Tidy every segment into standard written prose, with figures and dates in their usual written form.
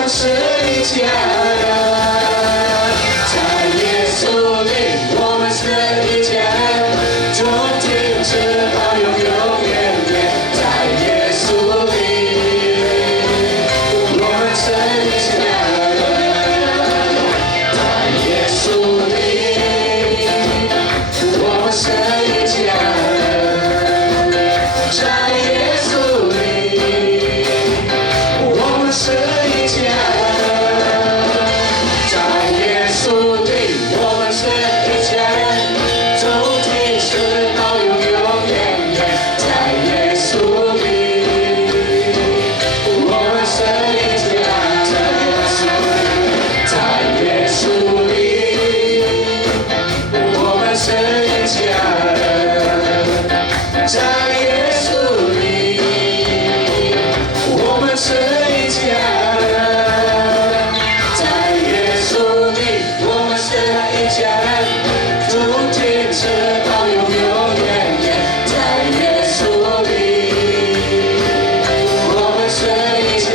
们是一家人，在耶稣里，我们是一家人，从今直到永永远远，在耶稣里，我们是一家人，在耶稣里，我们是一家人，在耶稣里，我们是一家人，在耶稣里，我们是一家人，从今直到永永远远，在耶稣里，我们是一家人，在耶稣里，我们是一家人，在耶稣里，我们是一家人，在耶稣里，我们是一家人，从今直到永永远远，在耶稣里，我们是一家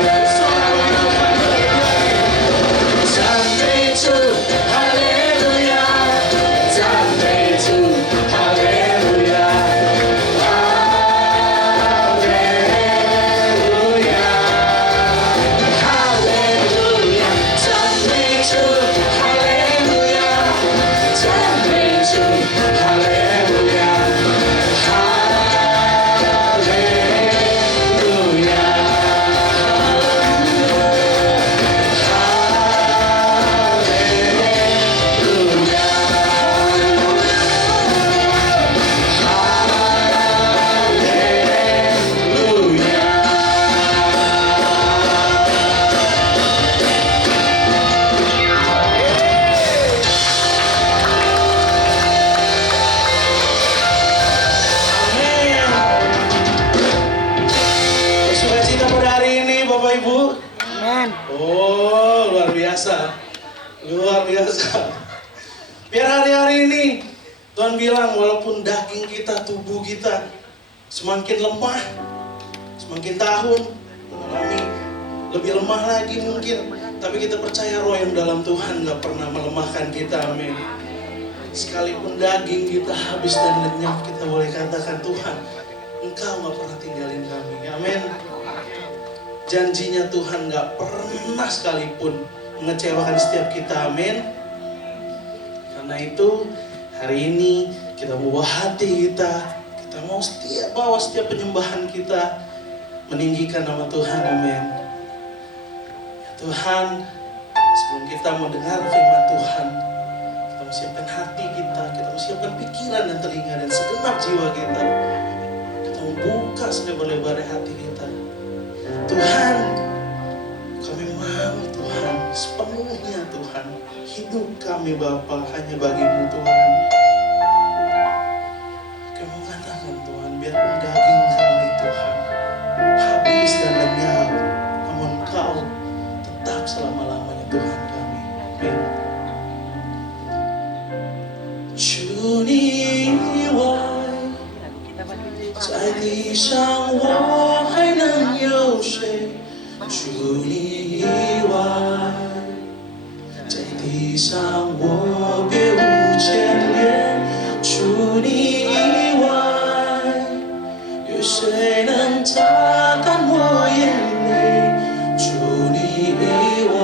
人。赞美主，哈利路亚！赞美主，哈利路亚！哈利路亚！哈利路亚！赞美主，哈利路亚！赞美主，哈利路亚！哈利路亚！Sukacita pada hari ini Bapak Ibu. Amin. Oh, luar biasa. Luar biasa. Biar hari-hari ini Tuhan bilang walaupun daging kita, tubuh kita semakin lemah, semakin tahun mengalami lebih lemah lagi mungkin, tapi kita percaya roh yang dalam Tuhan gak pernah melemahkan kita. Amin. Sekalipun daging kita habis dan lenyap, kita boleh katakan, Tuhan, Engkau gak pernah tinggalin kami. Amin. Janjinya Tuhan gak pernah sekalipun mengecewakan setiap kita. Amin. Karena itu hari ini kita bawa hati kita mau bawa setiap penyembahan kita meninggikan nama Tuhan. Amin. Ya Tuhan, sebelum kita mau dengar firman Tuhan, kita mau siapkan hati kita mau siapkan pikiran dan telinga dan segenap jiwa kita. Kita mau buka selebar-lebar hati kita. Tuhan, kami mau Tuhan, sepenuhnya Tuhan, hidup kami Bapa hanya bagimu Tuhan. Kami mau katakan Tuhan, biarpun daging kami Tuhan habis dan lenyap, namun Kau tetap selama-lamanya Tuhan kami. Amin. 除你以外，在地上我还能有谁？除你以外，在地上我别无牵连。除你以外，有谁能擦干我眼泪？除你以外，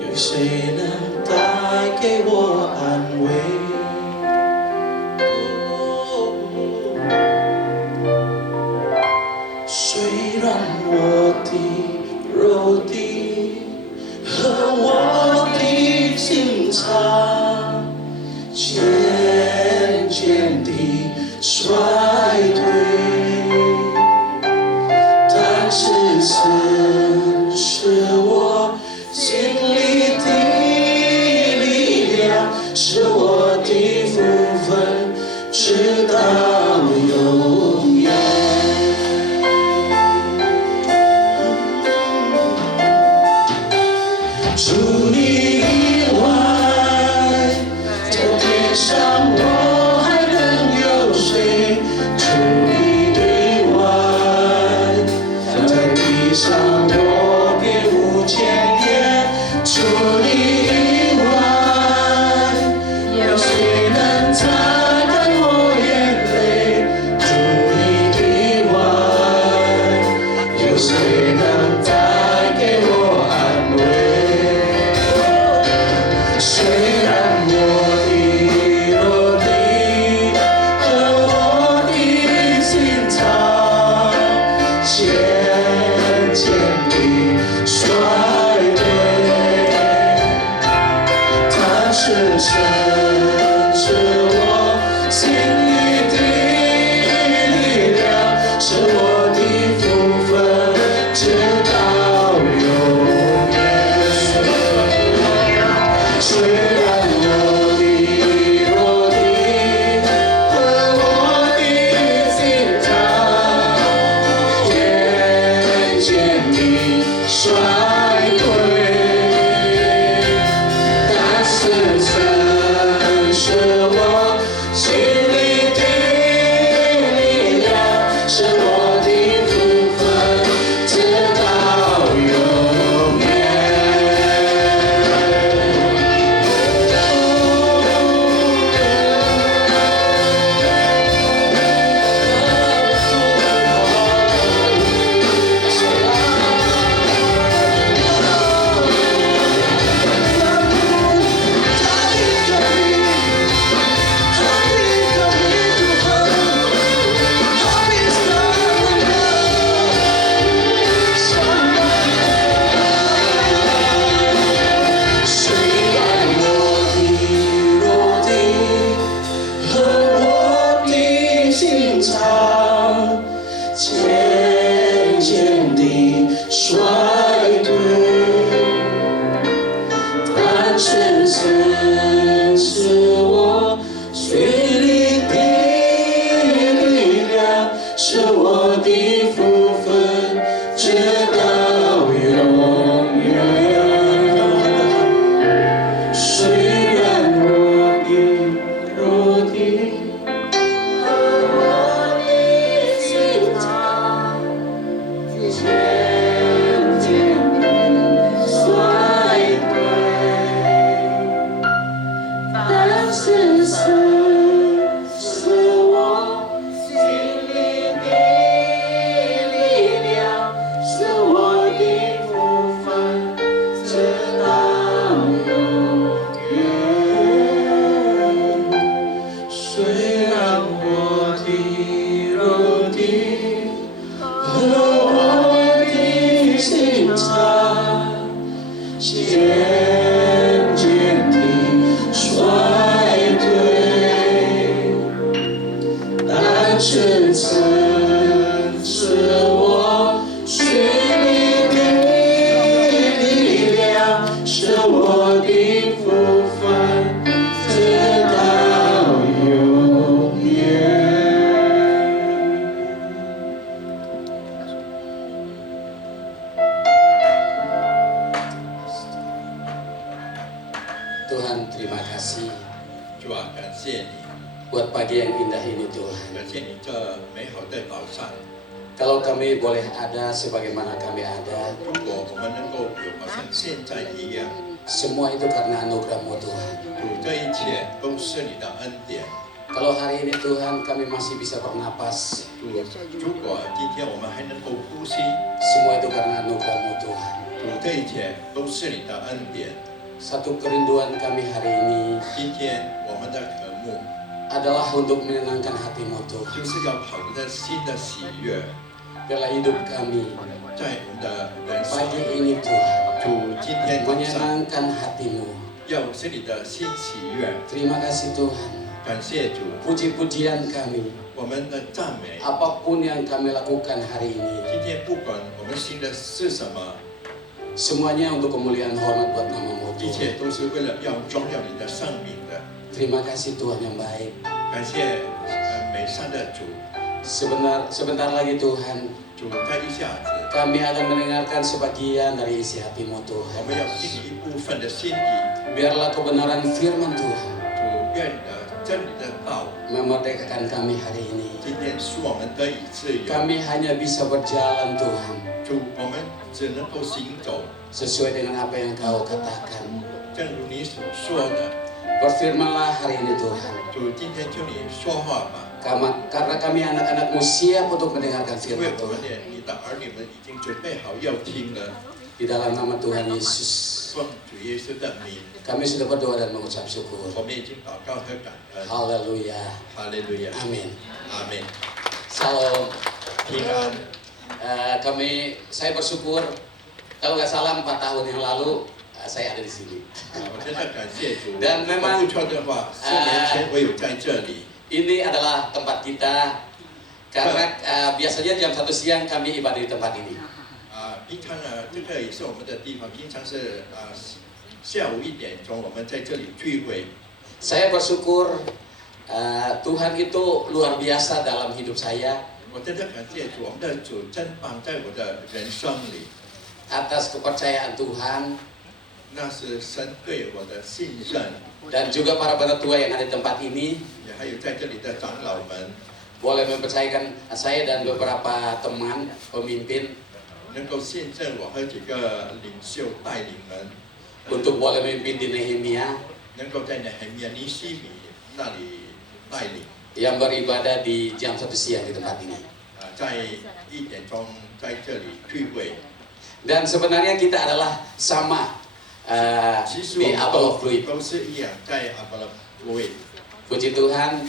有谁能带给我安慰？虽然我的肉体和我的心肠渐渐地衰退，但是此是我心里的力量，是我的福分，直到永远。除你以外，在天上我还能有谁？除你以外，在地上。能带给我安慰。虽然我的肉体和我的心肠渐渐地衰退，但是神是我心里的力量，是我的福分，直到永远。虽然我的肉体和我的心肠渐渐地衰退，但是神是我心里的力量，是我的福分，直到永远。虽然我的肉体和我的心肠渐渐地衰退，但是神是我心里的力量，是我的福分，直到永远。虽然我的肉体和我的心肠渐渐地衰退，但是神是我心里的力量，是我的福分，直到永远。虽然我的肉体和我的心肠渐渐地衰退，但是神是我心里的力量，是我的福分，直到永远。Tuhan, terima kasih 主啊，感谢你， buat pagi yang indah ini Tuhan. 感谢你这美好的早上。 Kalau kami boleh ada sebagaimana kami ada, 如果我们能够有好像现在一样， semua itu karena anugerah-Mu Tuhan. 主这一切都是你的恩典。 Kalau hari ini Tuhan kami masih bisa bernapas, 主，如果今天我们还能够呼吸， semua itu karena anugerah-Mu Tuhan. 主这一切都是你的恩典。 Satu kerinduan kami hari ini 今天我们的渴慕 adalah untuk menyenangkan hati-Mu 就 Tuhan. 是要跑的心的喜悦， Biarlah hidup kami 在我们的人生。 pagi ini Tuhan 主今天早上 menyenangkan hati-Mu. 要是你的心喜悦， Terima kasih Tuhan. 感谢主， Puji-pujian kami, 我们的赞美。 apapun yang kami lakukan hari ini, 今天不管我们行的是什么， semuanya untuk kemuliaan hormat buat nama-Mu 一 Tuhan. 切都是为了要荣耀你的生命的。 Terima kasih Tuhan yang baik. 感谢美善的主， Sebentar lagi Tuhan, 主在一下子， kami akan mendengarkan sebagian dari isi hati-Mu 我 Tuhan. 们要尽一部分的心意。 Biarlah kebenaran firman Tuhan 主愿你的真理的道， memerdekakan kami hari ini. 今天使我们得以自由。 Kami hanya bisa berjalan Tuhan 主，我们只能够行走， sesuai dengan apa yang Kau katakan. 正如你所说的， Berfirmanlah hari ini Tuhan. 主今天就你说话吧， Karena kami anak-anakmu siap untuk mendengarkan 因为 firman 我们 Tuhan. 的你的儿女们已经准备好要听了。 Di dalam nama Tuhan Yesus, 奉主耶稣的名， kami sudah berdoa dan mengucap syukur. 我们已经祷告和感恩。 Haleluya. 哈利路亚， Amin. 阿门。 Salam. 平安。 Saya bersyukur, kalau nggak salah 4 tahun yang lalu saya ada di sini. 我真的感谢主。 Dan memang 不错的话，4年前我有在这里。 Ini adalah tempat kita, karena biasanya jam 1 siang kami ibadah di tempat ini. 平常呢，这个也是我们的地方。平常是下午1点钟，我们在这里聚会。 Saya bersyukur Tuhan itu luar biasa dalam hidup saya 我真的感谢主，我们的主真棒，在我的人生里， atas kepercayaan Tuhan 那是神对我的信任， dan juga para penatua yang ada di tempat ini 也还有在这里的长老们， boleh mempercayakan saya dan beberapa teman pemimpin 能够信任我和几个领袖带领们， untuk boleh memimpin di Nehemia 能够在尼西米那里带领。 yang beribadah di jam 1 siang di tempat ini. 在1点钟在这里聚会。 Dan sebenarnya kita adalah sama 其实我 di 们 Apple of Fluid. 都是一样，在阿巴拉弗维。 Puji Tuhan,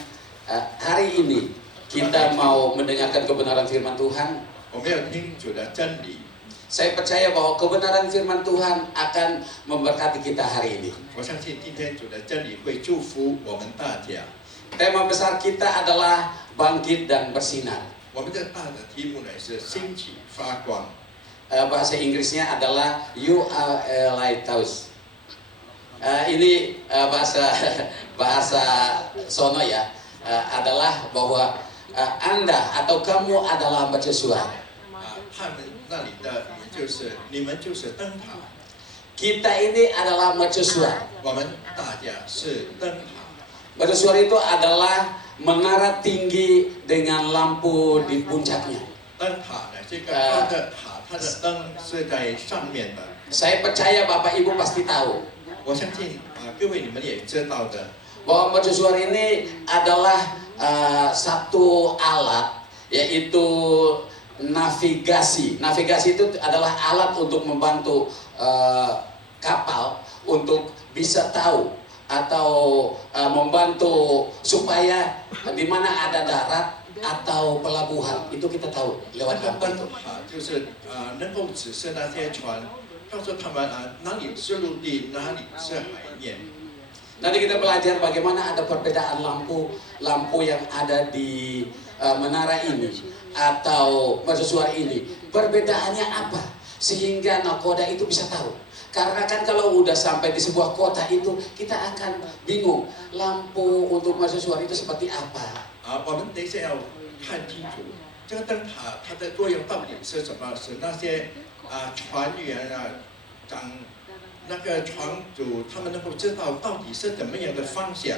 hari ini kita mau mendengarkan kebenaran firman Tuhan. 我们要听主的真理。 Saya percaya bahwa kebenaran firman Tuhan akan memberkati kita hari ini. 我相信今天主的真理会祝福我们大家。 Tema besar kita adalah bangkit dan bersinar. 我们的大的题目呢是兴起发光。 Bahasa Inggrisnya adalah You are a lighthouse. Ini bahasa sono ya, adalah bahwa Anda atau kamu adalah mercusuar. 他们那里的也就是你们就是灯塔， Kita ini adalah mercusuar. 我们大家是灯塔。 Mercusuar itu adalah menara tinggi dengan lampu di puncaknya. 灯塔呢，这个高的塔，它的灯是在上面的。 Saya percaya Bapak Ibu pasti tahu 我相信各位你们也知道的， bahwa mercusuar ini adalah satu alat, yaitu navigasi. Navigasi itu adalah alat untuk membantu kapal untuk bisa tahu atau membantu supaya di mana ada darat atau pelabuhan itu kita tahu 那 lewat 个 lampu 灯 itu. 塔就是能够指示那些船，告诉他们哪里是陆地，哪里是海面。 Nanti kita belajar bagaimana ada perbedaan lampu yang ada di menara ini atau mercusuar ini. Perbedaannya apa? Sehingga nakoda itu bisa tahu. Karena kan kalau udah sampai di sebuah kota itu kita akan bingung lampu untuk mercusuar itu seperti apa. 我们等一下要看清楚这个灯塔它的作用到底是什么？是那些船员那个船主他们能够知道到底是怎么样的方向。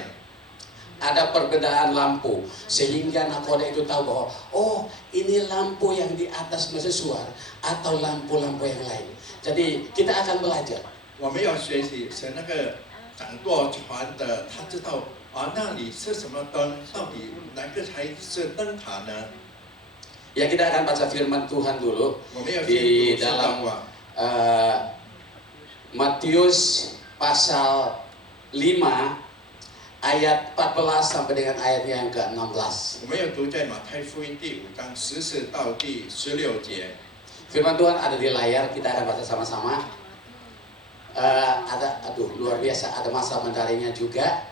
Ada perbedaan lampu sehingga nakoda itu tahu bahwa oh ini lampu yang di atas mercusuar atau lampu-lampu yang lain. Jadi kita akan belajar. 我们要学习是那个掌舵船的，他知道那里是什么灯，到底哪个才是灯塔呢？ Ya kita akan baca firman Tuhan dulu 我们要 di 先读这 dalam 段话， Matius pasal 5 ayat 14 sampai dengan ayat yang ke-16. 我们要读在马太福音第5章14到第16节。 Firman Tuhan ada di layar, kita akan baca sama-sama. Aduh luar biasa, ada masa menarinya juga.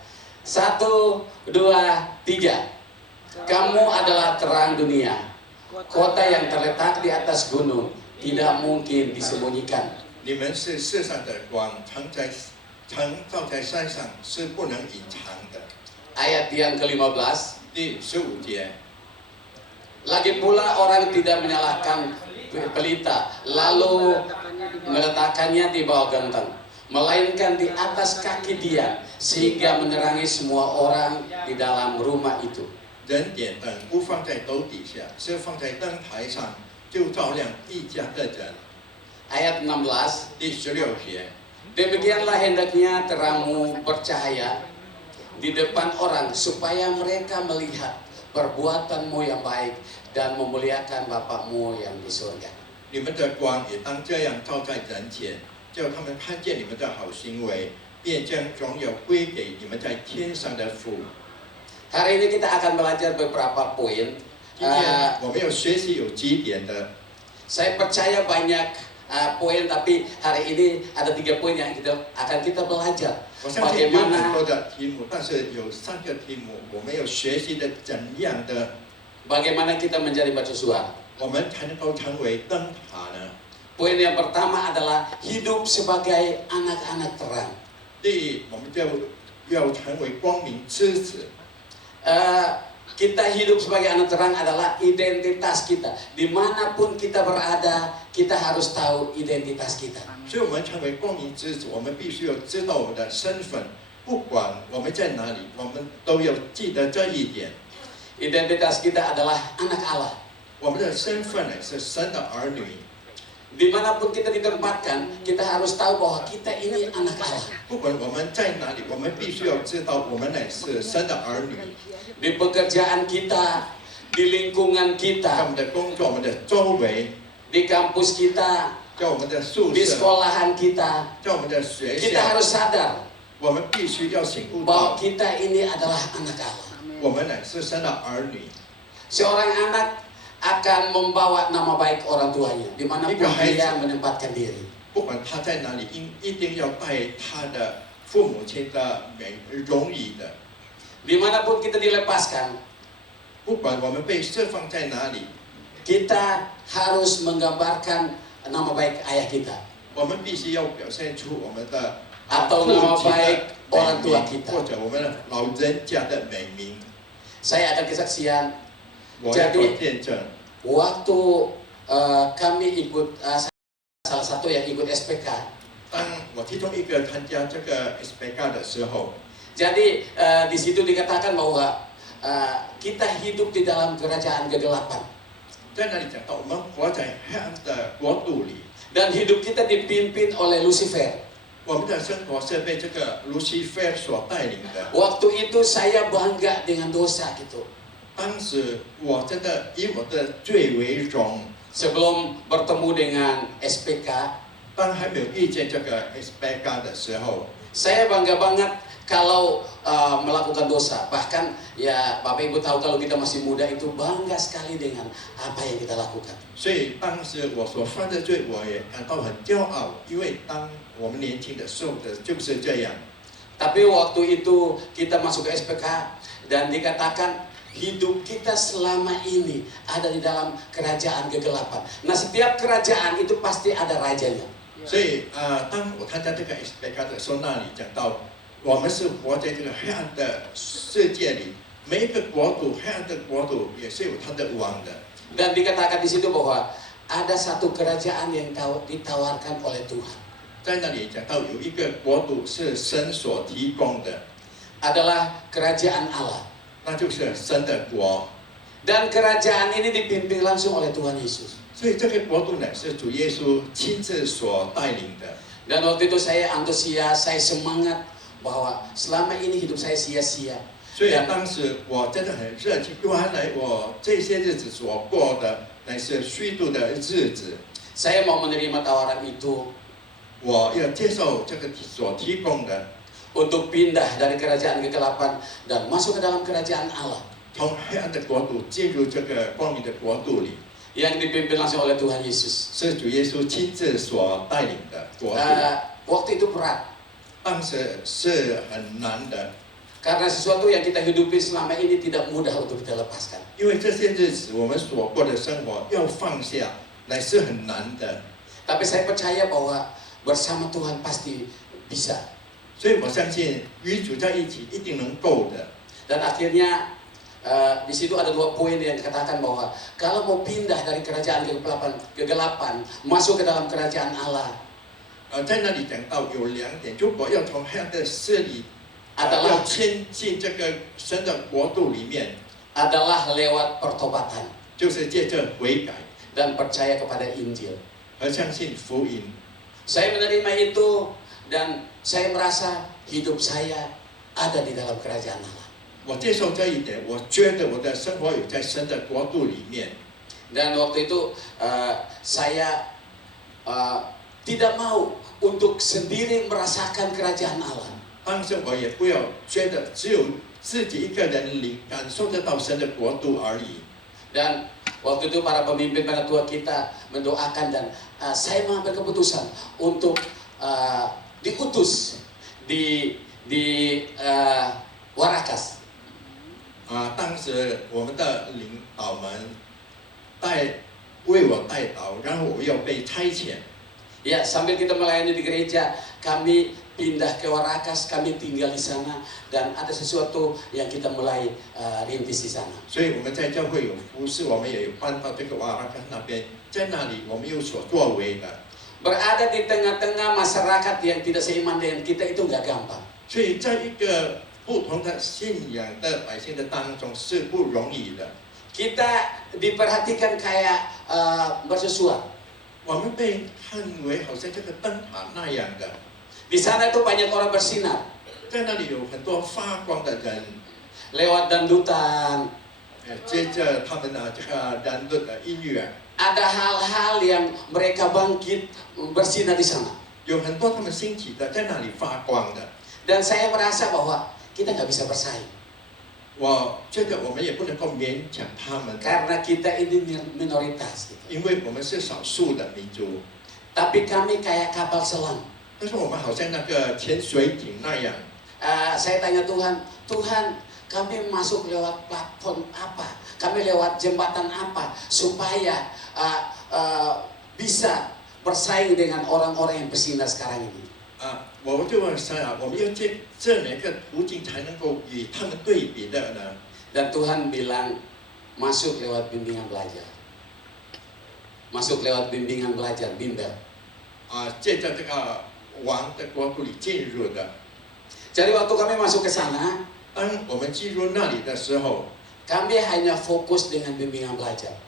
1, 2, 3. Kamu adalah terang dunia. Kota yang terletak di atas gunung tidak mungkin disembunyikan. 你们是世上的光，常照在山上，是不能隐藏的。 Ayat yang ke-15. 第15节， Lagi pula orang tidak menyalakan pelita lalu meletakkannya di bawah genteng, melainkan di atas kaki dia sehingga menerangi semua orang di dalam rumah itu. 人点灯不放在斗底下，是放在灯台上，就照亮一家的人。 Ayat 16. 第16节， Demikianlah hendaknya terangmu bercahaya di depan orang supaya mereka melihat perbuatanmu yang baik dan memuliakan Bapakmu yang di surga. 你们的光也当这样照在人前，叫他们看见你们的好行为，便将荣耀归给你们在天上的父。 Hari ini kita akan belajar beberapa poin. 今天我们要学习有几点的， Saya percaya banyak poin, tapi hari ini ada 3 poin yang akan kita belajar. 我相信有很 Bagaimana 多的题目，但是有3个题目我们要学习的怎样的， bagaimana kita menjadi mercusuar. 我们才能够成为灯塔呢？ Poin yang pertama adalah hidup sebagai anak-anak terang. 第一，我们就要成为光明之子。 Kita hidup sebagai anak terang adalah identitas kita. Dimanapun kita berada, kita harus tahu identitas kita. 所以，我们成为光明之子，我们必须要知道我们的身份。不管我们在哪里，我们都要记得这一点。 Identitas kita adalah anak Allah. 我们的身份呢是神的儿女。 Dimanapun kita ditempatkan, kita harus tahu bahwa kita ini anak Allah. 不管我们在哪里，我们必须要知道我们乃是神的儿女。 Di pekerjaan kita, di lingkungan 在我 kita, 们的工作、我们的周围， di kampus kita, 在我们的宿 di 舍， sekolahan kita, 在我们的学 kita 校， harus sadar 我们必须要醒悟 bahwa 到， kita ini adalah anak Allah. 我们乃是神的儿女。 Seorang anak akan membawa nama baik orang tuanya dimanapun Jika dia menempatkan diri. 不管他在哪里，一定要带他的父母亲的荣誉的。 Dimanapun kita dilepaskan, 不管我们被释放在哪里， kita harus menggambarkan nama baik ayah kita 我们必须要表现出我们的 atau 父 nama 亲 baik 的 orang 美 tua 名， kita. 或者我们的老人家的美名。 Saya ada kesaksian 我要做 Jadi- 见证。 waktu kami ikut salah satu yang ikut SPK. 当我其中一个参加这个 SPK 的时候， Jadi di situ dikatakan bahwa kita hidup di dalam kerajaan kegelapan 在那里讲到我们活在黑暗的国度里， dan hidup kita dipimpin oleh Lucifer. 我们的生活是被这个 Lucifer 所带领的。 Waktu itu saya bangga dengan dosa gitu. 当时我真的以我的罪为荣。 Sebelum bertemu dengan SPK, 当还没有遇见这个 SPK 的时候， saya bangga banget kalau melakukan dosa. Bahkan ya Bapak Ibu tahu kalau kita masih muda itu bangga sekali dengan apa yang kita lakukan. 所以当时我所犯的罪，我也感到很骄傲，因为当我们年轻的时候的就是这样。 Tapi waktu itu kita masuk ke SPK dan dikatakan hidup kita selama ini ada di dalam kerajaan kegelapan. Nah, setiap kerajaan itu pasti ada rajanya. 所以当我参加这个 SPK 的时候，那里讲到我们是活在这个黑暗的世界里，每一个国度，黑暗的国度也是有它的王的。 Dan dikatakan di situ bahwa ada satu kerajaan yang ditawarkan oleh Tuhan. 在那里讲到有一个国度是神所提供的， Adalah kerajaan Allah. 那就是神的国。 Dan kerajaan ini dipimpin langsung oleh Tuhan Yesus. 所以这个国度呢是主耶稣亲自所带领的。 Dan waktu itu saya antusias, saya semangat bahwa selama ini hidup saya sia-sia. 所以当时我真的很热情，原来我这些日子所过的乃是虚度的日子。 Saya mau menerima tawaran itu 我要接受这个所提供的， untuk pindah dari kerajaan kegelapan dan masuk ke dalam kerajaan Allah 从黑暗的国度进入这个光明的国度里， yang dipimpin langsung oleh Tuhan Yesus. 是主耶稣亲自所带领的国度。 Waktu itu berat 当时是很难的， karena sesuatu yang kita hidupi selama ini tidak mudah untuk kita lepaskan. 因为这些日子我们所过的生活要放下，乃是很难的。 Tapi saya percaya bahwa bersama Tuhan pasti bisa. 所以我相信与主在一起一定能够的。 Dan akhirnya di situ ada 2 poin yang dikatakan bahwa kalau mau pindah dari kerajaan kegelapan masuk ke dalam kerajaan Allah 在那里讲到有2点，如果要从黑暗的势力，要 adalah 迁进这个神的国度里面， adalah lewat pertobatan 就是借着悔改 dan percaya kepada Injil. 和相信福音。 Saya menerima itu dan saya merasa hidup saya ada di dalam kerajaan Allah. 我接受这一点，我觉得我的生活有在神的国度里面。 Dan waktu itu saya tidak mau untuk sendiri merasakan kerajaan Allah. 当时我也不要觉得只有自己一个人感受得到神的国度而已。 Dan waktu itu para pemimpin para tua kita mendoakan dan saya mengambil keputusan untuk diutus di Warakas. 当时我们的领导们为我带祷，然后我要被差遣。 Ya, sambil kita melayani di gereja, kami pindah ke Warakas, kami tinggal di sana, dan ada sesuatu yang kita mulai rintis di sana. 所以我们在教会有服侍，我们也有搬到这个瓦拉干那边，在那里我们有所作为的。 Berada di tengah-tengah masyarakat yang tidak seiman dengan kita itu nggak gampang. 所以在一个不同的信仰的百姓的当中是不容易的。 Kita diperhatikan kayak bersesuatu. 我们被看为好像这个灯塔那样的， Di sana itu banyak orang bersinar 在那里有很多发光的人， lewat dandutan. 接着他们的这个人的音乐， Ada hal-hal yang mereka bangkit bersinar di sana. 有很多他们兴起的在那里发光的。 Dan saya merasa bahwa kita nggak bisa bersaing 我觉得我们也不能够勉强他们， karena kita ini minoritas. Gitu. 因为我们是少数的民族。 Tapi kami kayak kapal selam. 但是我们好像那个潜水艇那样， Saya tanya Tuhan, Tuhan, kami masuk lewat platform apa? Kami lewat jembatan apa supaya bisa bersaing dengan orang-orang yang bersinar sekarang ini? 我就问神啊，我们要借这哪个途径才能够与他们对比的呢？ Dan Tuhan bilang, masuk lewat bimbingan belajar. Masuk lewat bimbingan belajar, bimbel. 借着这个王的国度里进入的。 Jadi waktu kami masuk ke sana, 当我们进入那里的时候， kami hanya fokus dengan bimbingan belajar.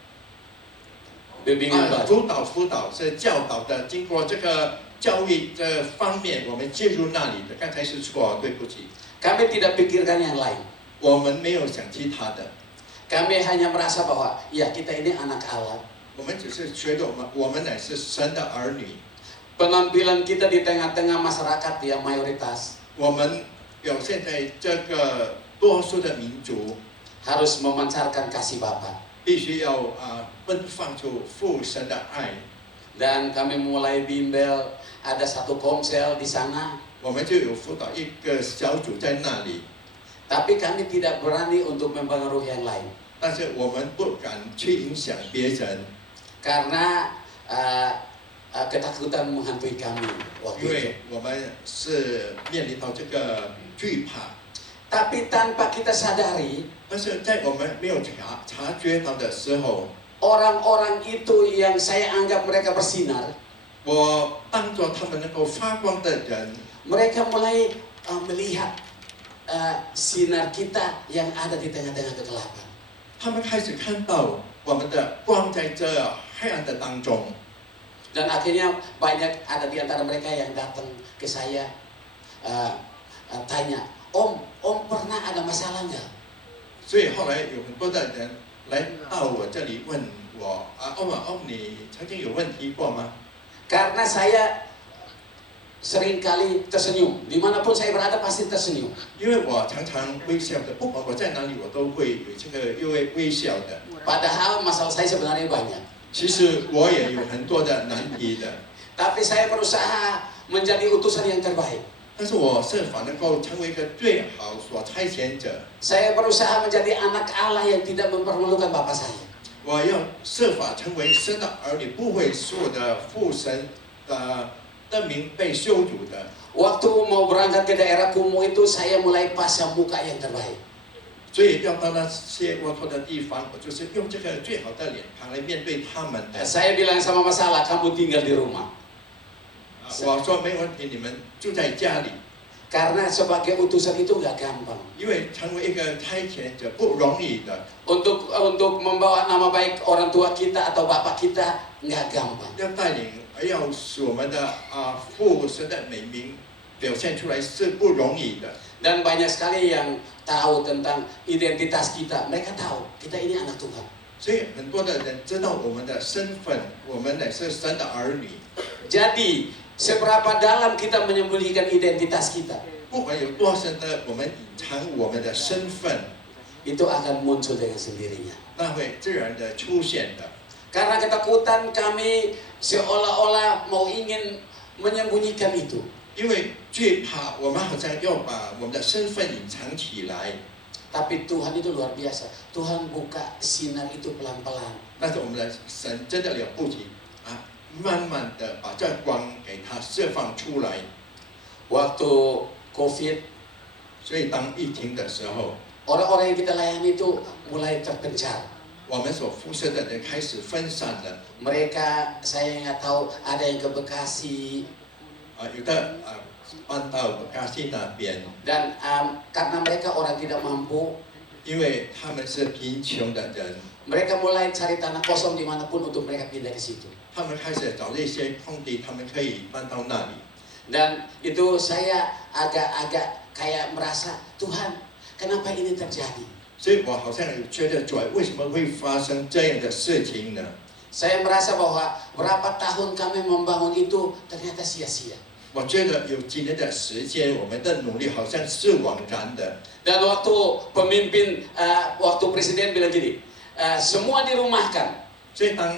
Bimbingan belajar. 辅导是教导的，经过这个教育这方面，我们进入那里的。刚才是错，对不起， Kami tidak pikirkan yang lain. 我们没有想其他的， Kami hanya merasa bahwa, ya kita ini anak Allah. 我们只是觉得我们乃是神的儿女， Penampilan kita di tengah-tengah masyarakat yang mayoritas 我们表现在这个多数的民族， harus memancarkan kasih Bapa. 必须要奔放出父神的爱。 Dan kami mulai bimbel, ada satu komsel di sana, 我们就有辅导一个小组在那里， tapi kami tidak berani untuk mempengaruhi yang lain. 但是我们不敢去影响别人， Karena ketakutan menghantui kami 因 waktu itu. 为我们是面临到这个惧怕。 Tapi tanpa kita sadari, 但是在我们没有察觉到的时候， orang-orang itu yang saya anggap mereka bersinar, 我当作他们能够发光的人， mereka mulai melihat sinar kita yang ada di tengah-tengah kegelapan. 他们开始看到我们的光在这黑暗的当中。 Dan akhirnya banyak ada di antara mereka yang datang ke saya tanya, Om pernah ada masalah nggak? 所以后来有很多的人来到我这里问我欧你曾经有问题过吗？ Karena saya seringkali tersenyum, dimanapun saya berada pasti tersenyum. 因为我常常微笑的，不管我在哪里，我都会有这个微笑的。 Padahal masalah saya sebenarnya banyak. 其实我也有很多的难题的， Tapi saya berusaha menjadi utusan yang terbaik. 但是我设法能够成为一个最好所差遣者。 Saya berusaha menjadi anak Allah yang tidak mempermalukan Bapa saya. 我要设法成为神的儿女，不会使我的父神的名被羞辱的。 Waktu mau berangkat ke daerah kumuh itu saya mulai pasang muka yang terbaik. 所以要到那些龌龊的地方，我就是用这个最好的脸庞来面对他们的。 Saya bilang sama masalah, kamu tinggal di rumah. 我说没问题，你们住在家里， Karena sebagai utusan itu nggak gampang. 因为成为一个差遣者不容易的， Untuk membawa nama baik orang tua kita atau bapak kita nggak gampang. 要带领，要使我们的父神的美名表现出来是不容易的。 Dan banyak sekali yang tahu tentang identitas kita. Mereka tahu kita ini anak Tuhan. 所以很多的人知道我们的身份，我们乃是神的儿女。 Jadi, seberapa dalam kita menyembunyikan identitas kita, 不管有多深的我们隐藏我们的身份， itu akan muncul dengan sendirinya. 那会自然的出现的。 Karena ketakutan kami seolah-olah mau ingin menyembunyikan itu. 因为惧怕，我们好像要把我们的身份隐藏起来。 Tapi Tuhan itu luar biasa. Tuhan buka sinar itu pelan-pelan. 但是我们的神真的了不起啊，慢慢的把这光给它释放出来。 Waktu COVID, 所以当疫情的时候， orang-orang yang kita layani itu mulai terpencar. 我们所辐射的人开始分散了。 Mereka, saya nggak tahu, ada yang ke Bekasi. 有的搬到bekasi那边， Dan karena mereka orang tidak mampu, 因为他们是贫穷的人， mereka mulai cari tanah kosong dimanapun untuk mereka pindah ke situ. 他们开始找那些空地，他们可以搬到那里。 Dan itu saya agak-agak kayak merasa, Tuhan, kenapa ini terjadi? 所以我好像有觉得主啊，为什么会发生这样的事情呢？ Saya merasa bahwa berapa tahun kami membangun itu ternyata sia-sia. 我觉得有几年的时间，我们的努力好像是枉然的。 Dan waktu pemimpin, waktu presiden bilang gini, semua dirumahkan. 所以当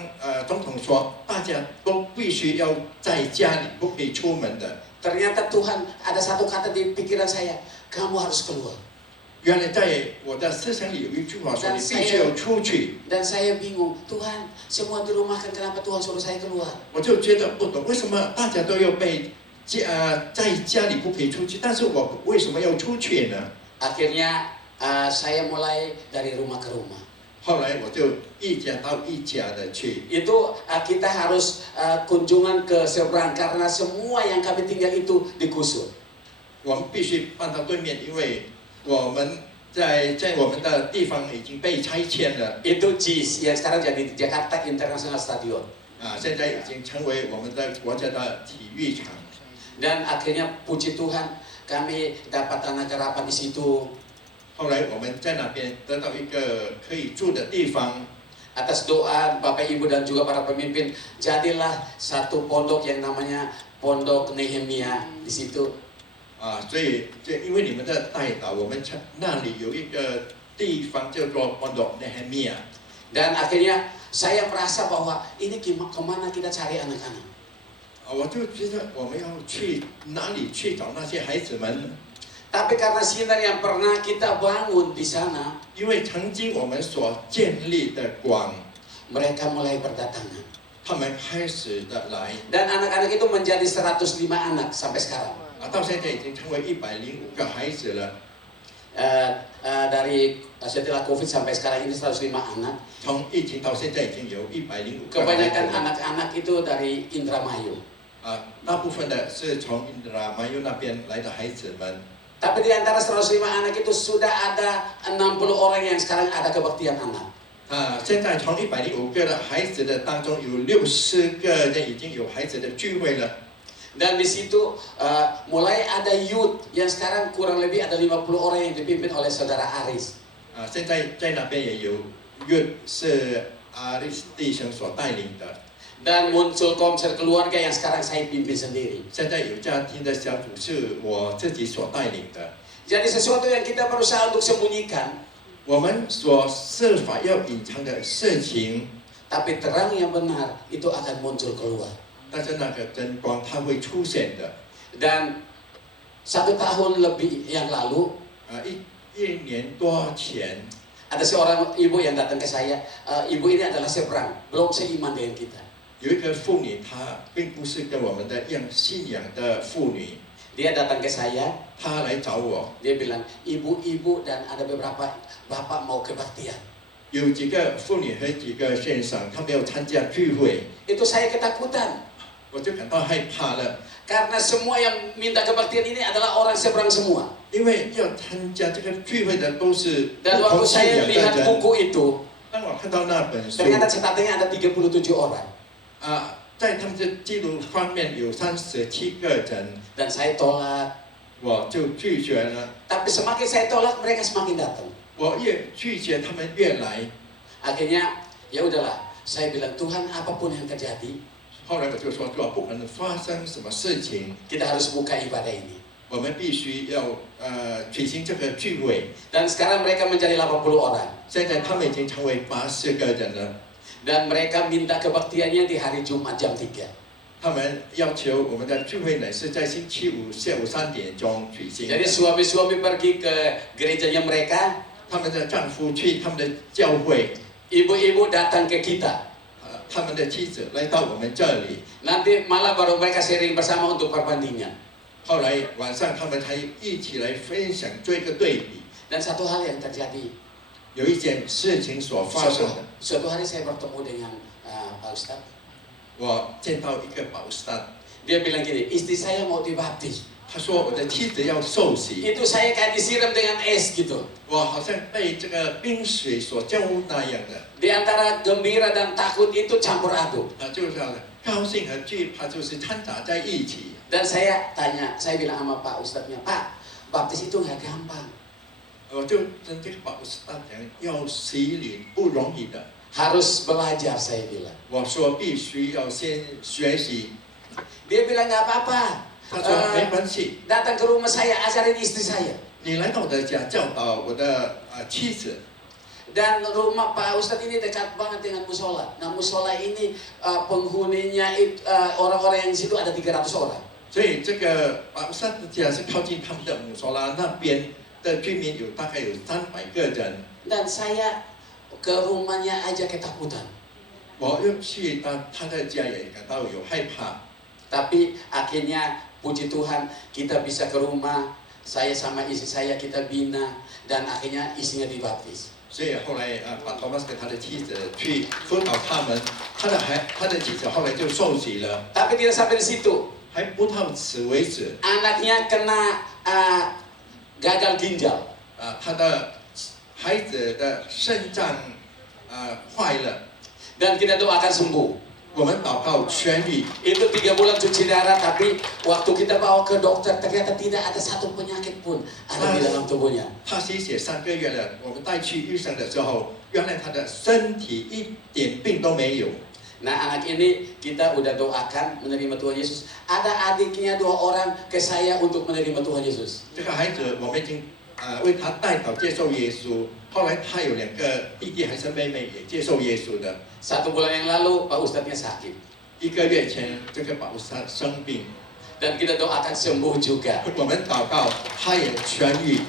总统说大家都必须要在家里，不可以出门的， Ternyata Tuhan ada satu kata di pikiran saya, kamu harus keluar. 原来在我的思想里有一句话说， Dan 你必须要出去。 Dan saya bingung, Tuhan, semua dirumahkan, kenapa Tuhan suruh saya keluar? 我就觉得不懂，为什么大家都要被在家里不可以出去，但是我为什么要出去呢？ Akhirnya saya mulai dari rumah ke rumah. 后来我就一家到一家的去， Itu kita harus kunjungan ke seberang karena semua yang kami tinggal itu digusur. 我们必须搬到对面，因为我们在我们的地方已经被拆迁了。 Itu JIS yang sekarang jadi Jakarta International Stadium. 现在已经成为我们的国家的体育场。 Dan akhirnya puji Tuhan kami dapat tanah garapan di situ. 后来我们在那边得到一个可以住的地方， Atas doa Bapak Ibu dan juga para pemimpin, jadilah satu pondok yang namanya Pondok Nehemia di situ. 所以因为你们的带导，我们那里有一个地方叫做 Pondok Nehemia。 Dan akhirnya saya merasa bahwa ini kemana kita cari anak-anak. 我就觉得我们要去哪里去找那些孩子们？ Tapi karena sinar yang pernah kita bangun di sana, 因为曾经我们所建立的光， mereka mulai berdatangan. 他们开始的来， Dan anak-anak itu menjadi 105 anak sampai sekarang. 到现在已经成为105个孩子了。 Dari setelah COVID sampai sekarang ini 105 anak. 从疫情到现在已经有105个孩子 Kebanyakan 了。 anak-anak itu dari Indramayu. 大部分的是从印度马尤那边来的孩子们。 Tapi di antara 105 anak itu sudah ada 60 orang yang sekarang ada kebaktian anak. 现在从105个的孩子的当中，有60个人已经有孩子的聚会了。 Dan di situ mulai ada youth yang sekarang kurang lebih ada 50 orang yang dipimpin oleh saudara Aris. 现在在那边也有约是阿里斯弟兄所带领的。 Dan muncul komsel keluarga yang sekarang saya pimpin sendiri. 现在有家庭的小组是我自己所带领的。 Jadi sesuatu yang kita berusaha untuk sembunyikan, 我们所设法要隐藏的事情， tapi terang yang benar itu akan muncul keluar. 但是那个真光它会出现的。 Dan 1 tahun lebih yang lalu, 一年多前， ada seorang ibu yang datang ke saya. Ibu ini adalah seberang, belum seiman dengan kita. 有一个妇女，她并不是跟我们的一样信仰的妇女， Dia datang ke saya, 她来找我， dia bilang, ibu-ibu dan ada beberapa bapak mau kebaktian. 有几个妇女和几个先生，他们要参加聚会， Itu saya ketakutan. 我就感到害怕了， Karena semua yang minta kebaktian ini adalah orang seberang semua. 因为要参加这个聚会的都是不 Dan 同 waktu 信 saya 仰的 lihat 人。 buku itu, 当我看到那本书， ternyata catatannya ada 37 orang. 在他们的记录方面有37个人， Dan saya tolak. 我就拒绝了。 Tapi semakin saya tolak, mereka semakin datang. 我越拒绝，他们越来。 Akhirnya, ya udahlah. Saya bilang, Tuhan apapun yang terjadi, 后来我就说，主啊，不可能发生什么事情， kita harus buka ibadah ini. 我们必须要举行这个聚会。 Dan sekarang mereka menjadi 80 orang. 现在他们已经成为80个人了， Dan mereka minta kebaktiannya di hari Jumat jam 3. 他们要求我们的聚会呢是在星期五下午3点钟举行的。 Jadi suami-suami pergi ke gerejanya mereka, 他们的丈夫去他们的教会， ibu-ibu datang ke kita. 他们的妻子来到我们这里。 Nanti malah baru mereka sharing bersama untuk perbandingan. 后来晚上他们才一起来分享做一个对比。 Dan satu hal yang terjadi, 有一件事情所发生的， suatu hari saya bertemu dengan Pak Ustadz. 我见到一个保山， Dia bilang gini, istri saya mau dibaptis. 他说我的妻子要受洗， Itu saya kayak disiram dengan es gitu. 我好像被这个冰水所浇污那样的， Di antara gembira dan takut itu campur aduk. 就是高兴和惧怕就是掺杂在一起。 Dan saya tanya, saya bilang sama Pak Ustadznya, Pak, baptis itu nggak gampang. 我就跟这个保山讲，要洗礼不容易的。 Harus belajar, saya bilang. 我说必须要先学习。 Dia bilang nggak apa-apa. 他说没关系， Datang ke rumah saya, ajarin istri saya. 你来到我的家教导我的妻子。 Dan rumah Pak Ustadz ini dekat banget dengan musola. Nah musola ini penghuninya orang-orang yang di situ ada 300 orang. 所以这个保山的家是靠近他们的姆索拉那边的居民有大概有300个人。 Dan saya ke rumahnya aja ketakutan. 我又去到他的家也感到有害怕。 Tapi akhirnya puji Tuhan kita bisa ke rumah. Saya sama istri saya kita bina dan akhirnya istrinya dibaptis. 所以后来把托马斯跟他的妻子去辅导他们，他的妻子后来就受洗了。 Tapi tidak sampai di situ. 还不到此为止， Anaknya kena gagal ginjal. 他的孩子的肾脏坏了， Dan kita doakan sembuh. 我们祷告痊愈。 Itu 3 bulan cuci darah, tapi waktu kita bawa ke dokter ternyata tidak ada satu penyakit pun ada di dalam tubuhnya. 他吸血3个月了，我们带去医生的时候，原来他的身体一点病都没有。 Nah anak ini kita udah doakan menerima Tuhan Yesus. Ada adiknya 2 orang ke saya untuk menerima Tuhan Yesus. 这个孩子我们已经为他代祷接受耶稣，后来他有2个弟弟还是妹妹也接受耶稣的。 1 bulan yang lalu Pak Ustadznya sakit. 1个月前，这个保山生病， Dan kita doakan sembuh juga. 我们祷告他也痊愈。